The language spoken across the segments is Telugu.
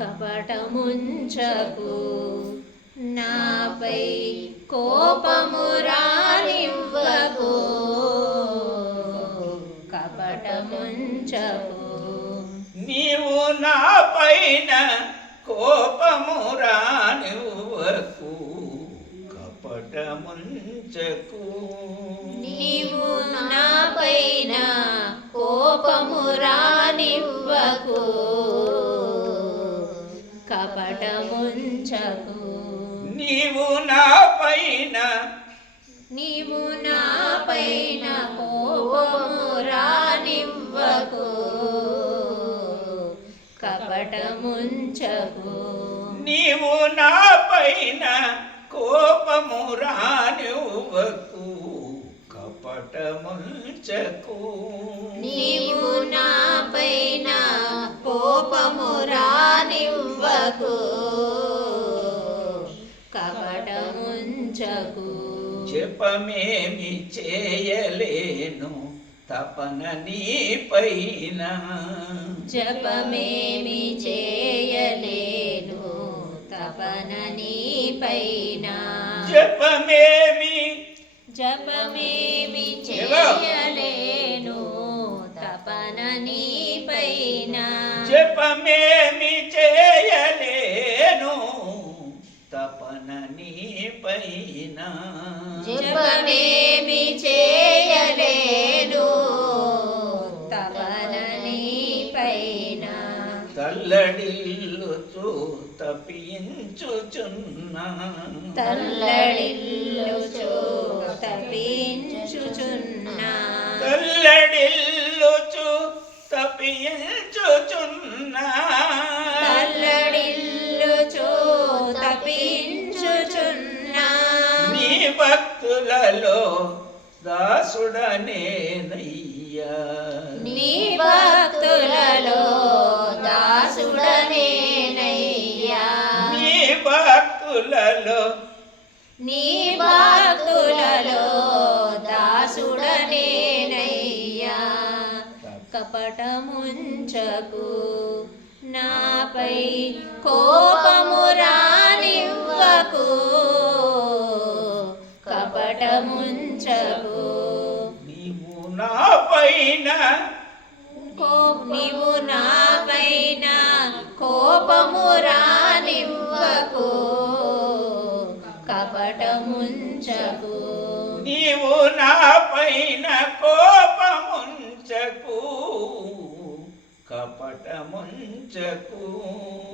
కపటముంచకు. నాపై కోపము రానివ్వకు. కపటముంచకు. నీవు నా పైన కోపము రానివ్వకు. కపటముంచకు. నీవు నా పైన కోపము రానివ్వకు. కపటముంచకు. నీవు నా పైన నీవు నా పైన కోపము రానివ్వకు. కపటముంచకు. నీవు నా పైన కోపము రానివ్వకు. కపటముంచకు. నీవు నా పైన కోపము రానివ్వకు. కపటముంచకు. జపమేమి చేయలేను తపన నీ పైన. జపమేమి చేయలేను తపన నీ పైన. జపమేమి జపమేమి? చేయలేను తపన నీ జపమేమి చేయలేను తపన నీ పైన. జపమేమి చేయలేను తపన నీ పైన. తల్లడిల్లుచు తప్పించుచున్నా తల్లడిల్లుచు తప్పించుచున్నా తల్లడిల్లుచు దాసుడనేనయ్యా. నీ భక్తులలో దాసుడనేనయ్యా. నీ భక్తులలో నీ భక్తులలో దాసుడనేనయ్యా. కపటముంచకు నాపై కోపము పైన కో నీవు పైన కోపము రానివ్వకు. కపటముంచకు. నీవు నా పైన కోపముంచకు. కపటముంచకు.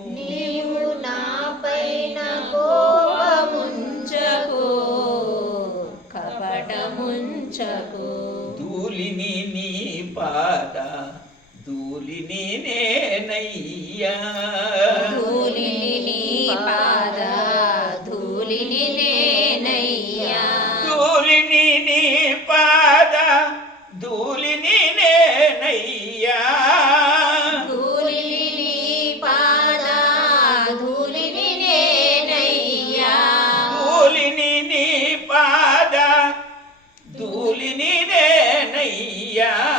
నీవు నా పైన కోపముంచకు. కపటముంచకు. ధూళిని నీ పాద ధూళిని నేనయ్యా. ధూళిని నీ పాద ధూళిని నేనయ్యా. ధూళిని నీ పాద ధూళిని నేనయ్యా. ధూళిని నీ పాద ధూళిని నేనయ్యా. ధూళిని నీ పాద ధూళిని నేనయ్యా.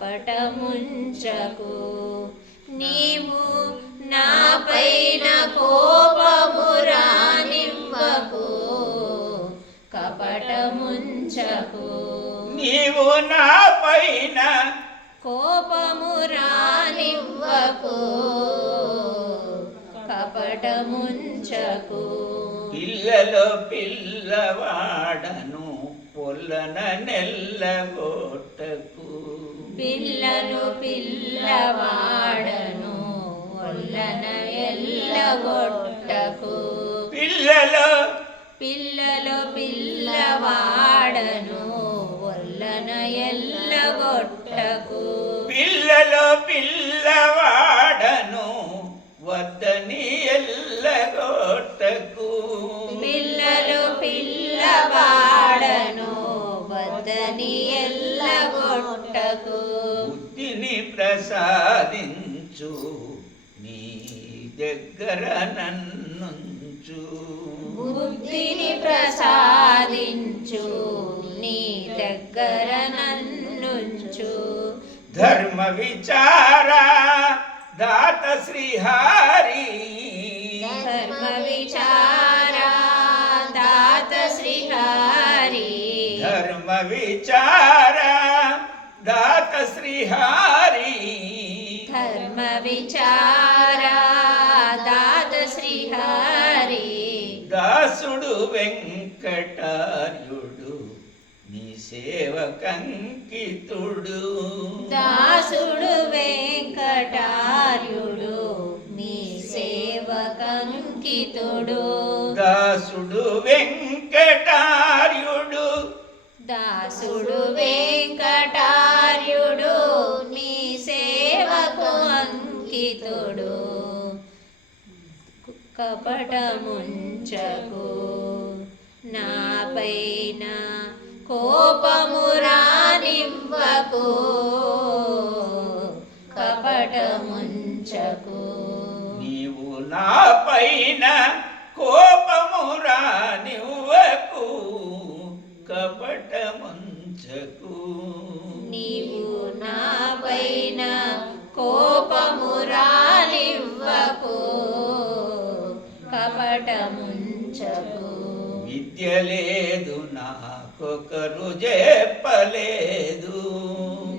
కపటముంచకు నీవు నా పైన కోపము రానివ్వకు. కపటముంచకు. నీవు నా పైన కోపము రానివ్వకు. కపటముంచకు. పిల్లలో పిల్లవాడను పొల్లన నెల్లగొట్టకు పిల్లలు పిల్లవాడను ఒల్లన ఎల్లగొట్టకు పిల్లలో. పిల్లలు పిల్లవాడను ఒల్లన ఎల్లగొట్టకు పిల్లలో పిల్లవాడను ప్రసాదించు నీ దగ్గర నన్నుంచు. బుద్ధిని ప్రసాదించు నీ దగ్గర నన్నుంచు. ధర్మ విచార దాత శ్రీహారి. ధర్మ విచార దాత శ్రీహారి. ధర్మ విచార దాత శ్రీహారి. విచార దాత శ్రీహారి దాసుడు వెంకటార్యుడు నీ సేవకంకితుడు. దాసుడు వెంకటార్యుడు నీ సేవకంకితుడు. దాసుడు వెంకటార్యుడు. దాసుడు వెంకటార్యుడు కపటముంచకు. నాపైన కోపము రానివ్వకు కపటముంచకు. నీవు నాపైన కోపము రానివ్వు విద్య లేదు నాకొకరు చెప్పలేదు.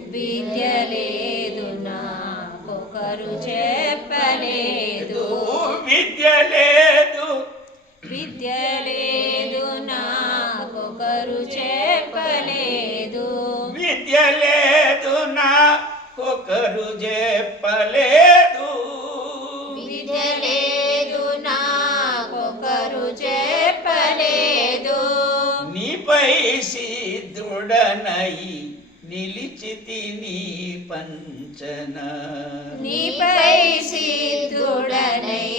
విద్య లేదు నాకొకరు చెప్పలేదు. విద్య లేదు విద్య లేదు నాకొకరు చెప్పలేదు. విద్య లేదు నాకొకరు చెప్పలేదు. నీపై సిద్ధుడనై నిలిచితి నీ పంచన. నీపై సిద్ధుడనై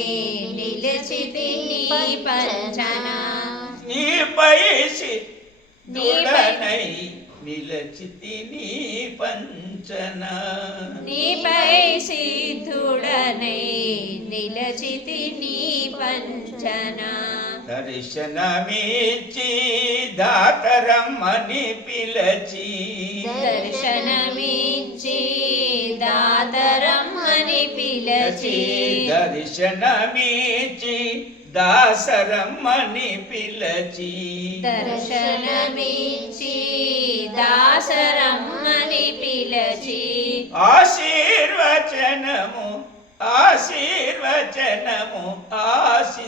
నిలిచితి నీ పంచన. నీపై సిద్ధుడనై నిలచితి నీ పంచన. నీపై సిద్ధుడనై నిలచితి నీ పంచన. దర్శనమిచ్చి దాతరమ్మని పిలచి. దర్శనమిచ్చి దాతరమ్మని పిలచి. దర్శనమిచ్చి దాసరమ్మని పిలచి. దర్శనమిచ్చి దాసరమ్మని పిలచి. ఆశీర్వచనము ఆశీర్వచనము ఆశించితి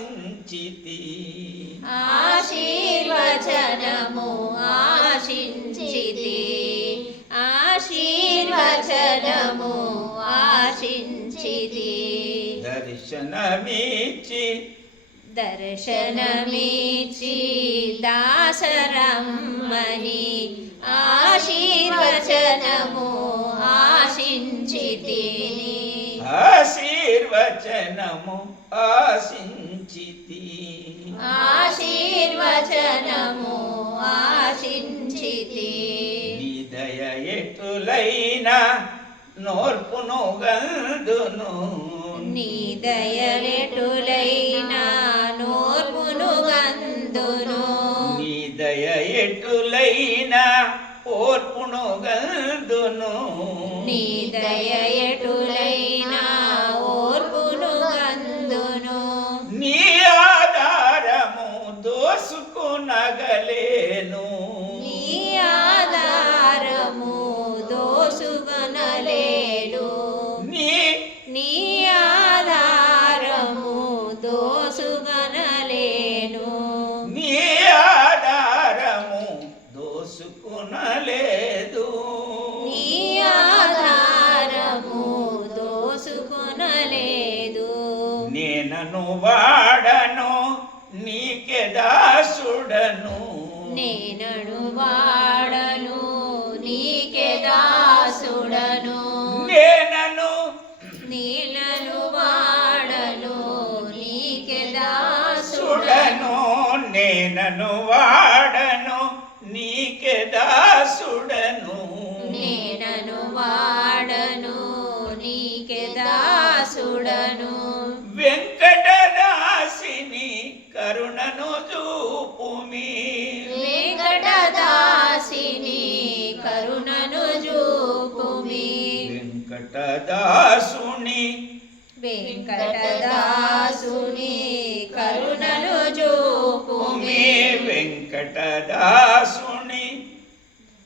దర్శనమిచ్చి. దర్శనమిచ్చి దాసరమ్మని ఆశీర్వచనము ఆశించితి ఆశీర్వచనము ఆశించితి ఆశీర్వచనము ఆశించితి నిదయ ఎటులైన నోర్పును గందును నీ నేనను వాడను నీకే దాసుడను. నేనను వాడను నీకే దాసుడను. నేనను నీలను వాడను నీకే దాసుడను. సుడను నేనను వాడను నీకే దాసుడను. నేనను వాడను వెంకటదాసిని కరుణను చూపుమి వెంకటదాసిని కరుణను చూపుమి వెంకటదాసుని. వెంకటదాసుని కరుణను చూపుమి వెంకటదాసుని.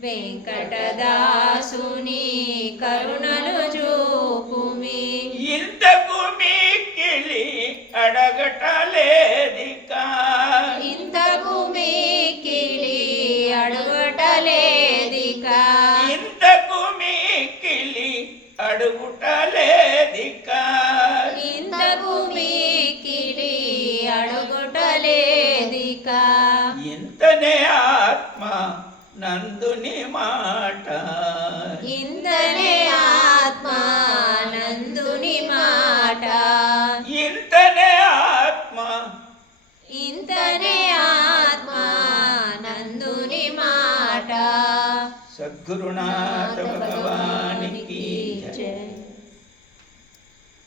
వెంకటదాసుని కరుణ నందుని మాట ఇందనే ఆత్మ నందుని మాట ఇంతనే ఆత్మ ఇంతనే ఆత్మ నందుని మాట సద్గురునాథ భగవానికి జయ. జయ